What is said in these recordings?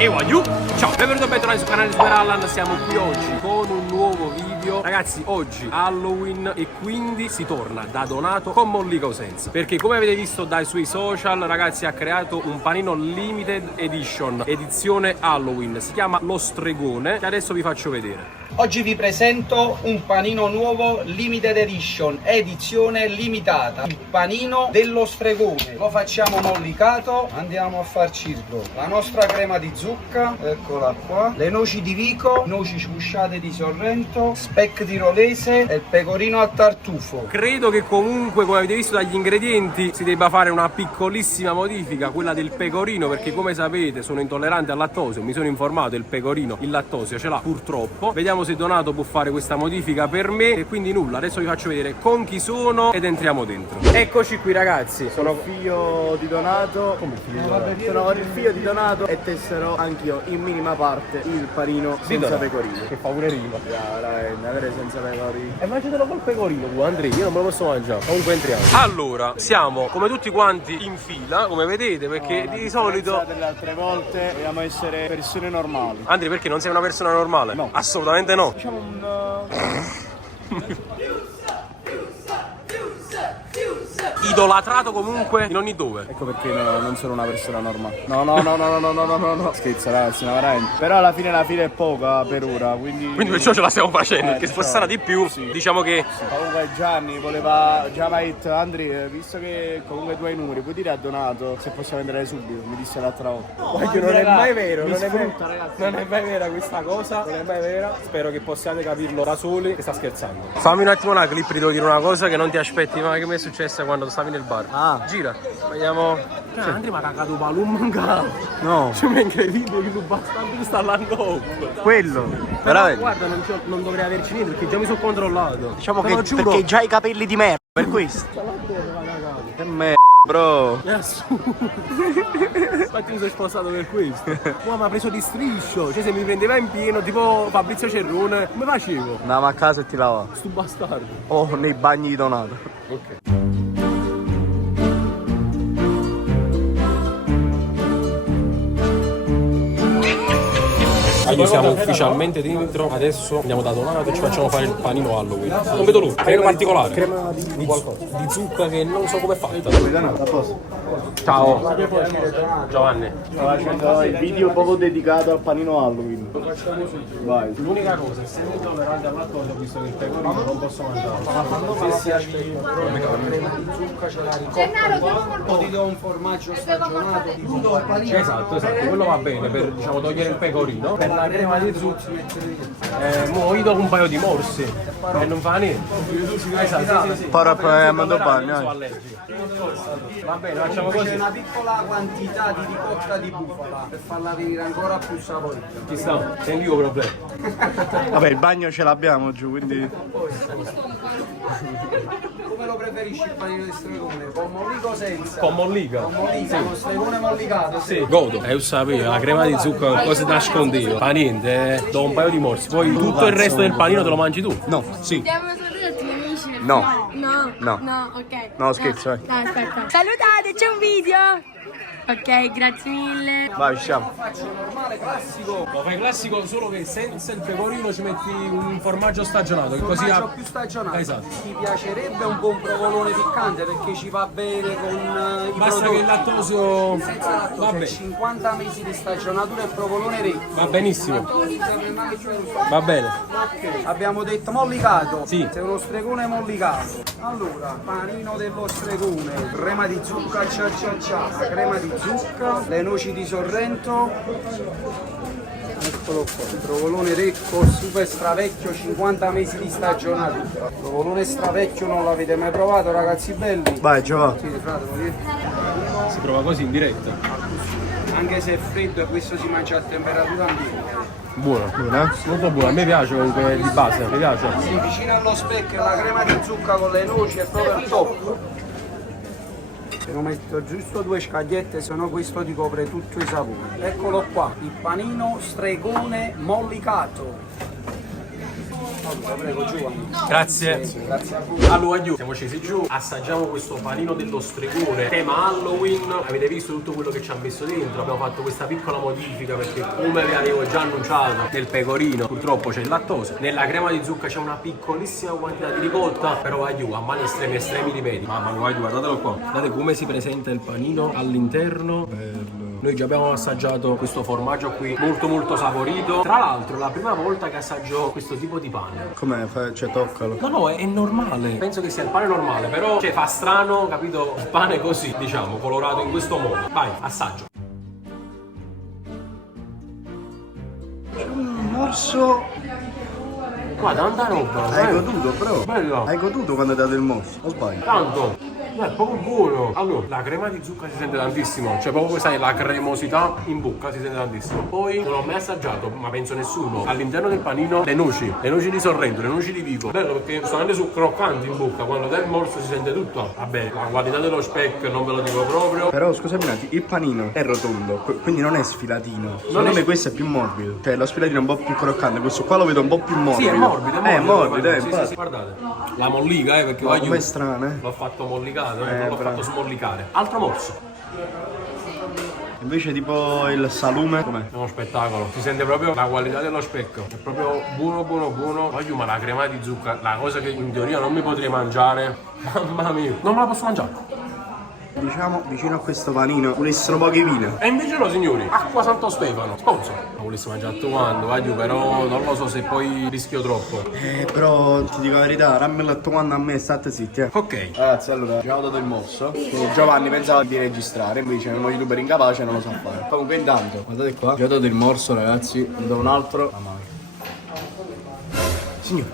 E voglio! Ciao, benvenuto a bentornati sul canale di Superallan. Siamo qui oggi con un nuovo video. Ragazzi, oggi Halloween e quindi si torna da Donato con Mollica o senza. Perché come avete visto dai suoi social, ragazzi, ha creato un panino limited edition, edizione Halloween. Si chiama Lo Stregone, che adesso vi faccio vedere. Oggi vi presento un panino nuovo limited edition, edizione limitata, il panino dello stregone. Lo facciamo mollicato, andiamo a farcirlo. La nostra crema di zucca, eccola qua, le noci di Vico, noci sgusciate di Sorrento, speck tirolese e il pecorino al tartufo. Credo che comunque, come avete visto dagli ingredienti, si debba fare una piccolissima modifica, quella del pecorino, perché come sapete sono intollerante al lattosio, mi sono informato, il pecorino il lattosio ce l'ha purtroppo. Vediamo se Donato può fare questa modifica per me e quindi nulla, adesso vi faccio vedere con chi sono ed entriamo dentro. Eccoci qui ragazzi, sono figlio di Donato. Come figlio? Sono il figlio di Donato e tesserò anch'io in minima parte il panino senza pecorino. Che fa pure rima. Veramente, avere senza pecorino. E mangiatelo col pecorino tu Andrea, io non me lo posso mangiare. Comunque entriamo. Allora, siamo come tutti quanti in fila, come vedete, perché di solito delle altre volte dobbiamo essere persone normali. Andrea, perché non sei una persona normale? No. Assolutamente no. Diciamo un Idolatrato comunque in ogni dove. ecco perché non sono una persona normale. No. Scherzo ragazzi, no, veramente. Però alla fine la fila è poca per ora, quindi Perciò ce la stiamo facendo, perché se diciamo, fosse stata di più, sì. diciamo che Comunque Gianni voleva già mi ha detto Andrea, visto che comunque tu hai i numeri, puoi dire a Donato se possiamo entrare subito, mi disse l'altra volta. non è mai vero, mi non è sfrutta, ragazzi. non è mai vera questa cosa, non è mai vera. Spero che possiate capirlo da soli che sta scherzando. Fammi un attimo una clip, ti devo dire una cosa che non ti aspetti mai, che mi è successa quando stavi nel bar. Gira, vediamo. Andrea mi ha cagato palumma. No, Cioè, mi incredibile che tu bastardo sta all'andando. quello. Però Veramente. guarda, non dovrei averci niente perché già mi sono controllato. Diciamo Te che lo giuro. perché già hai i capelli di merda, per questo. Che merda, bro. Infatti mi sono spostato per questo. Ma mi ha preso di striscio. Cioè se mi prendeva in pieno, tipo Fabrizio Cerrone, come facevo? Andiamo a casa e ti lava. Sto bastardo. Oh, nei bagni di Donato. Ok. Allora, siamo ufficialmente dentro, adesso andiamo da Donato e ci facciamo fare il panino Halloween. Non vedo lui, crema particolare. Crema di zucca che non so come è fatta. Ciao. Giovanni. Sto facendo il video proprio dedicato al panino Halloween. Vai. L'unica cosa, essendo intollerante al lattosio, visto che il pecorino non posso mangiare. Se si arriva, Crema di zucca ce la ricordo, poi ti do un formaggio stagionato di bufala. esatto, quello va bene per diciamo togliere il pecorino. Per la crema di zucca mo io do un paio di morsi e non fa niente. Esatto, sì. Però mando bagno. Sono allergico. Va bene, facciamo C'è così. una piccola quantità di ricotta di bufala per farla venire ancora più saporita. Ci sta, senti io problema. Vabbè, il bagno ce l'abbiamo giù, quindi. Come lo preferisci il panino di stregone? Con mollica o senza? Con mollica. Con mollica, con stregone mollicato? Sì, godo. Io sapevo, la crema di zucchero cosa ti nascondevo. Fa niente, do un paio di morsi. Poi tutto il resto del panino te lo mangi tu. No, sì. Andiamo a salutare i tuoi amici. No. No. No. Ok. No, scherzo, No, aspetta. Salutate, c'è un video. Ok, grazie mille. Vai, ci siamo. Faccio normale, classico. Lo fai classico solo che senza il pecorino ci metti un formaggio stagionato che così Formaggio più stagionato. Esatto. Ti piacerebbe un buon provolone piccante perché ci va bene con i Basta prodotti. che il lattosio Esatto, va c'è bene. 50 mesi di stagionatura e provolone re. Va benissimo. Va bene. Abbiamo detto mollicato. Sì. Sei uno stregone mollicato. Allora, panino dello stregone, crema di zucca crema di zucca, le noci di Sorrento. Eccolo qua, il provolone secco, super stravecchio, 50 mesi di stagionatura. Il provolone stravecchio non l'avete mai provato, ragazzi belli? Vai, Giovanni. Sì, fratelo, vieni. Si prova così in diretta. Anche se è freddo e questo si mangia a temperatura ambiente. Buono, molto buono. A me piace comunque di base, mi piace. Sì, vicino allo specchio la crema di zucca con le noci è proprio il top. Se lo metto giusto 2 scagliette, se no questo ti copre tutto i sapori. Eccolo qua, il panino stregone mollicato. Prego, Giovanni. Grazie. Grazie a voi. Allora, siamo scesi giù, assaggiamo questo panino dello stregone, tema Halloween. Avete visto tutto quello che ci ha messo dentro, abbiamo fatto questa piccola modifica perché, come vi avevo già annunciato, nel pecorino purtroppo c'è il lattosio, nella crema di zucca c'è una piccolissima quantità di ricotta, però a mani estremi ripeti. Mamma mia, guardatelo qua, guardate come si presenta il panino all'interno. Bello. Noi già abbiamo assaggiato questo formaggio qui, molto saporito. Tra l'altro è la prima volta che assaggio questo tipo di pane. Com'è? Cioè, toccalo. No, è normale. Penso che sia il pane normale, però cioè, fa strano, capito? Il pane così, diciamo, colorato in questo modo. Vai, assaggio. C'è un morso. Guarda, tanta roba. Hai goduto, bro? Bello. Hai goduto quando hai dato il morso? O sbaglio? Tanto. È proprio buono. Allora, la crema di zucca si sente tantissimo. Cioè, proprio questa è la cremosità in bocca, si sente tantissimo. Poi non ho mai assaggiato, ma penso nessuno, all'interno del panino le noci di Sorrento, le noci di Vico. Bello perché sono anche su croccanti in bocca. Quando dai il morso si sente tutto. Vabbè, la qualità dello speck non ve lo dico proprio. Però scusami un attimo, il panino è rotondo, quindi non è sfilatino. Secondo me questo è più morbido. Cioè lo sfilatino è un po' più croccante, questo qua lo vedo un po' più morbido. Sì, è morbido. È morbido, sì, guardate. La mollica, perché ma com'è strano, l'ho fatto mollicato, non l'ho bravo. fatto smollicare. Altro morso. Invece tipo il salume, com'è? È uno spettacolo, si sente proprio la qualità dello specchio, è proprio buono. Voglio, ma la crema di zucca, la cosa che in teoria non mi potrei mangiare, mamma mia, non me la posso mangiare. Diciamo vicino a questo panino volessero pochi vino. E invece no, signori, acqua Santo Stefano, sponsor. La volessi mangiare tutto quando, voglio, però non lo so se poi rischio troppo. Però ti dico la verità, rammelo tutto quando a me, state zitti, Ok. Ragazzi, allora, abbiamo dato il morso. Giovanni pensava di registrare, invece è uno youtuber incapace e non lo sa fare. Comunque intanto, guardate qua, abbiamo dato il morso, ragazzi, ne do un altro. Mamma mia. Signore.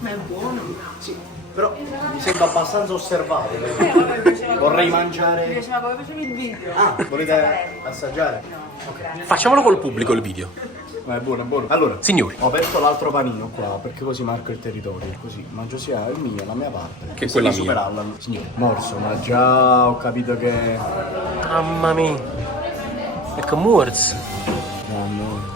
Ma è buono. Sì. Però mi sembra abbastanza osservato. Vorrei mangiare. Mi piaceva come facevi il video. Ah, volete assaggiare? Facciamolo col pubblico il video. Ma è buono, è buono. Allora, Signori, ho aperto l'altro panino qua perché così marco il territorio. Così mangio sia il mio, la mia parte. Che è quella mia. Superarla. Signore, morso, ma già ho capito che. mamma mia, è che morso. No.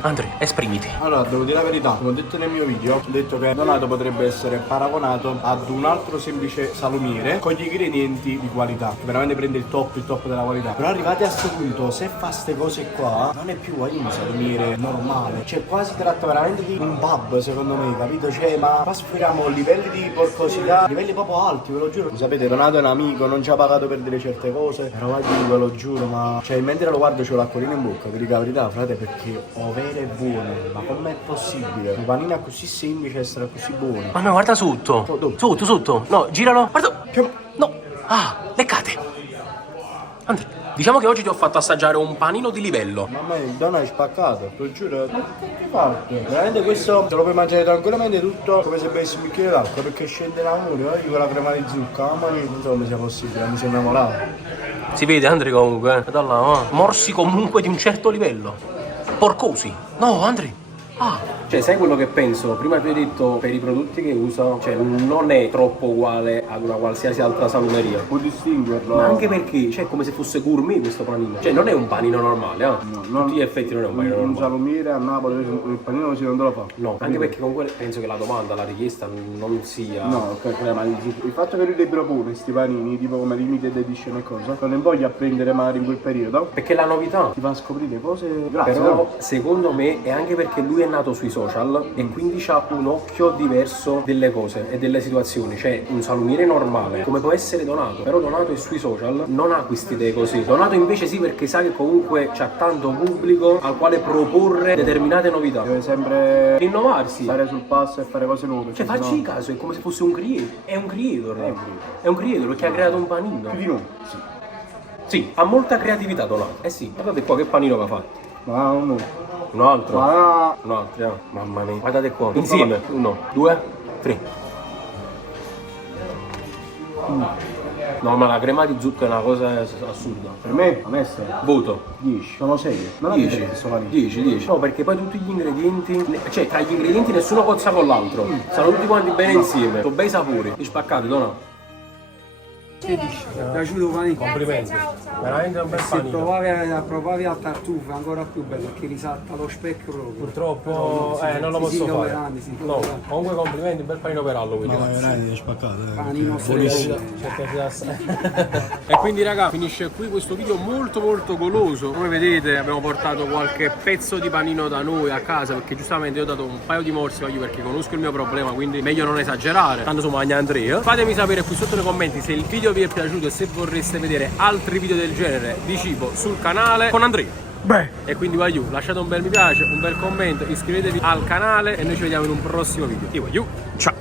Andrea, esprimiti. Allora, devo dire la verità, come ho detto nel mio video, ho detto che Donato potrebbe essere paragonato ad un altro semplice salumiere con gli ingredienti di qualità, che veramente prende il top della qualità. Però arrivati a questo punto, se fa ste cose qua, non è più un salumiere normale, cioè quasi tratta veramente di un pub, secondo me, capito? Cioè, ma qua sforiamo livelli di porcosità, livelli proprio alti, ve lo giuro. Sapete, Donato è un amico, non ci ha pagato per dire certe cose, però ve lo giuro, ma cioè mentre lo guardo c'ho l'acquolina in bocca, vi dico la verità, frate, perché ho vero e buono, ma com'è possibile? Un panino così semplice essere così buono? Mamma, guarda sotto. Sotto. No, giralo. Guarda. No. Ah, leccate. Andrea, diciamo che oggi ti ho fatto assaggiare un panino di livello. Mamma mia, il dono è spaccato, te lo giuro. Ma che parte? Veramente questo te lo puoi mangiare tranquillamente tutto come se bevessi un bicchiere d'acqua, perché scende l'amore, con la crema di zucca, mamma mia, non so come sia possibile, mi sono innamorato. Si vede, Andrea, comunque. Da là, morsi comunque di un certo livello. Porcosi. No, Andrea. Ah. Cioè, sai quello che penso? Prima tu hai detto per i prodotti che usa, cioè non è troppo uguale ad una qualsiasi altra salumeria. Puoi distinguerlo. Ma anche perché, cioè, è come se fosse gourmet questo panino. Cioè, non è un panino normale, No, tutti gli effetti non è un panino un normale. salumiere a Napoli, il panino così non te lo fa. No, anche perché comunque penso che la domanda, la richiesta non sia... No, ok, ma il fatto che lui li propone questi panini, tipo come limited edition e cosa, non ne voglio apprendere magari in quel periodo, Perché la novità. ti fa scoprire cose. Grazie. Però secondo me è anche perché lui è nato sui social e quindi ha un occhio diverso delle cose e delle situazioni. Cioè un salumiere normale come può essere Donato, però Donato è sui social, non ha queste idee così. Donato invece sì, perché sa che comunque c'ha tanto pubblico al quale proporre determinate novità. Deve sempre Innovarsi. stare sul passo e fare cose nuove. Cioè facci caso, è come se fosse un creator. È un creator. È un creator perché ha creato un panino. Più di noi. Sì. Sì, ha molta creatività Donato. Eh sì, guardate qua che panino che ha fatto. Ma no. Un altro. Ma Un altro, mamma mia. Guardate qua. Insieme. 1, 2, 3. No, ma la crema di zucca è una cosa assurda. per me, onesto, Voto. 10. Sono 6. Non ho 10. detto sto panino. 10. No, perché poi tutti gli ingredienti, cioè tra gli ingredienti nessuno cozza con l'altro. Stanno tutti quanti bene insieme. Sono bei sapori. Li spaccate, no? Che dici? Ti è piaciuto il panino? Complimenti. Veramente un bel Se panino. provavi al tartufo è ancora più bello perché risalta lo specchio proprio. Purtroppo non lo si posso fare. innoveranno, si No, innoveranno. comunque complimenti, un bel panino per Halloween. veramente spaccato. Panino Buonissimo. E quindi raga, finisce qui questo video molto goloso. Come vedete abbiamo portato qualche pezzo di panino da noi a casa, perché giustamente io ho dato un paio di morsi perché conosco il mio problema, quindi meglio non esagerare. Tanto insomma magna Andrea. Fatemi sapere qui sotto nei commenti se il video vi è piaciuto e se vorreste vedere altri video del genere di cibo sul canale con Andrea. Beh, e quindi voglio, lasciate un bel mi piace, un bel commento, iscrivetevi al canale e noi ci vediamo in un prossimo video. Io voglio, ciao!